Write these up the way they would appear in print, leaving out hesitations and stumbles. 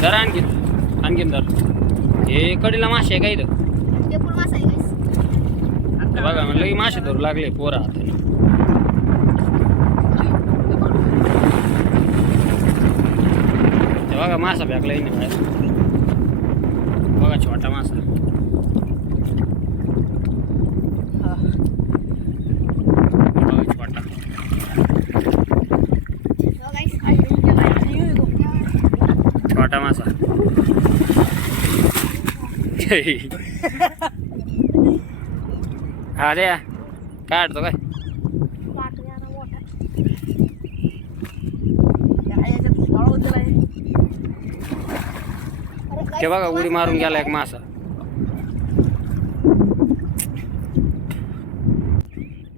जरा आणखीन जर हे कडीला मासे आहे का इथं? बघा म्हणलं की मासे धरू लागले पोरा हाताने. बघा मासा फेकला नाही बाहेर. बघा छोटा मासा. बघा छोटा. छोटा मासा. हा रे काढतो काय ते बघा उडी मारून गेला एक मासा.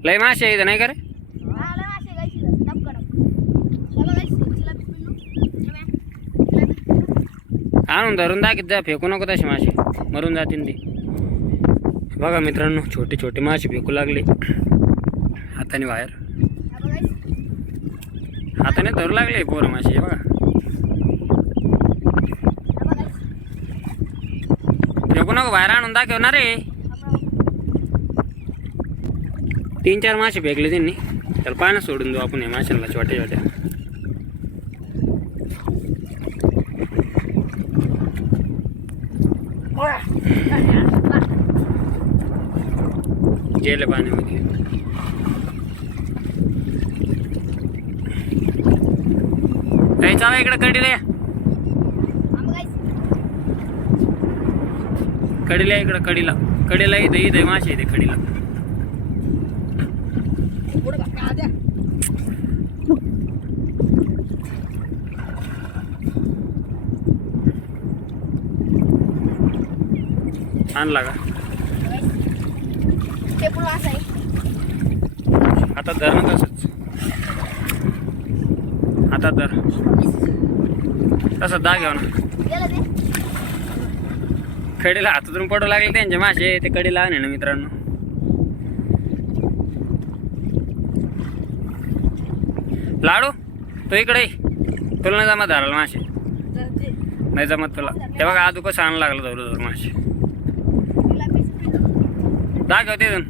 लय मासे इथं नाही का रे? आणून धरून दाखीत जा, फेकू नको तसे मासे, मरून जातील ते. बघा मित्रांनो छोटे छोटे मासे फेकू लागले हाताने बाहेर. हाताने धरू लागले पोरं मासे. बघा फेकू नको, बाहेर आणून दाखवणार रे. 3-4 मासे फेकले त्यांनी. तर पाण्यात सोडून देऊ आपण हे माशांना छोट्या छोट्या. गेले पाण्यामध्ये. काही चाला इकडे कडीला या. कडीला इकडे कडीला कडीला इथे मासे इथे कडीला. आणला का? आता धर ना तसंच. आता धर तसं दाग घेऊ ना. कडीला हातातून पडू लागले त्यांचे मासे. ते कडीला आहे ना मित्रांनो. लाडू तो इकडे तुला नाही जमत धरायला मासे. नाही जमत तुला. ते बघा आजू कसं आणायला लागलं धरू धरू मासे. दाखव तिथून.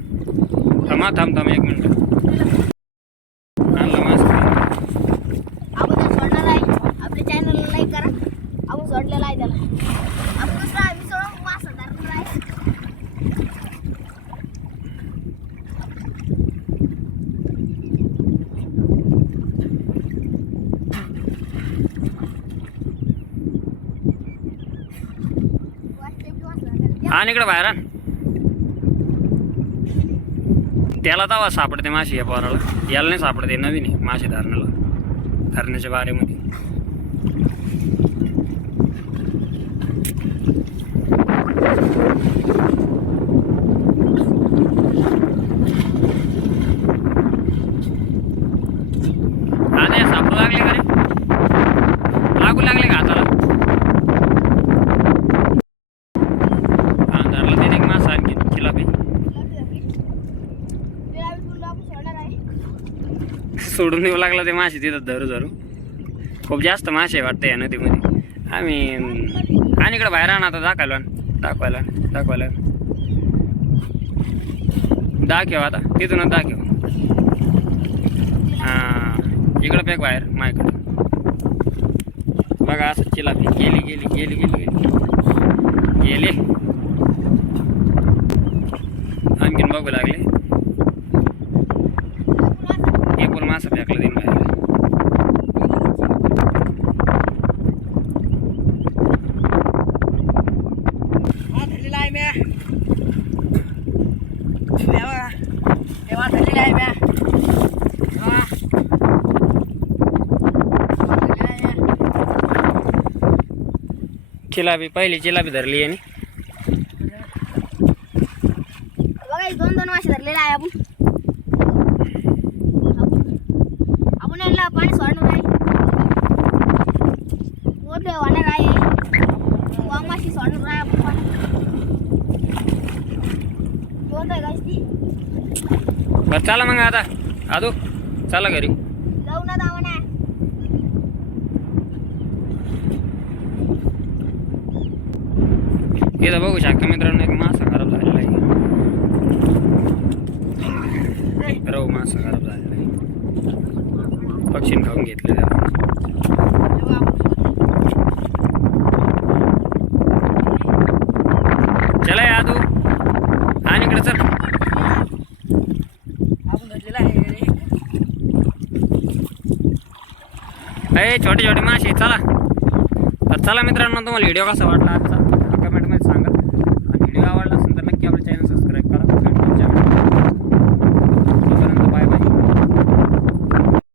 थांब 1 मिनिट. आणला मासे. आपण सोडणार आहे. आपल्या चॅनलला लाईक करा. आपण सोडलेला आहे त्याला. आपण दुसरा एपिसोड मासा धरणार आहे. आणि इकडे बाहेर आण. त्याला तवा सापडते मासे या पोराला. याला नाही सापडते. नवीन आहे मासे धरण्याच्या बारेमध्ये. आधी सापडू लागले का रे? लागू लागले का हाताला? हा धरला तिने एक मासा आणखी चिलापी. सोडून येऊ लागला ते मासे तिथं धरू. खूप जास्त मासे वाटतं या नदीमध्ये. आम्ही आणि इकडे बाहेर आणा आता. दाखवायला दाखव आता. तिथूनच दाखव. हां इकडं फेक बाहेर माझ्याकडं. बघा असं चिलापी गेली. आणखीन बघू लागले. हे पण मासा फेकला देईन बाहेर. चिलापी पहिली चिलापी धरली आहे. बघा 2 मासे धरलेले आहे आपण. याला पाणी सोडणार आहे. मोठे होणार आहे. वाघ माशी सोडणार आहे आपण पाणी. बरं चला मग आता आदू चला घरी जाऊ ना. इथं बघू शकता मित्रांनो एक मासा खराब झालेला आहे. रव मासा खराब झालेला आहे. पक्षीने खाऊन घेतले त्याला. चला या तू आणि इकडे चल. छोटे छोटे मासे चला. तर चला मित्रांनो तुम्हाला व्हिडिओ कसा वाटला आजचा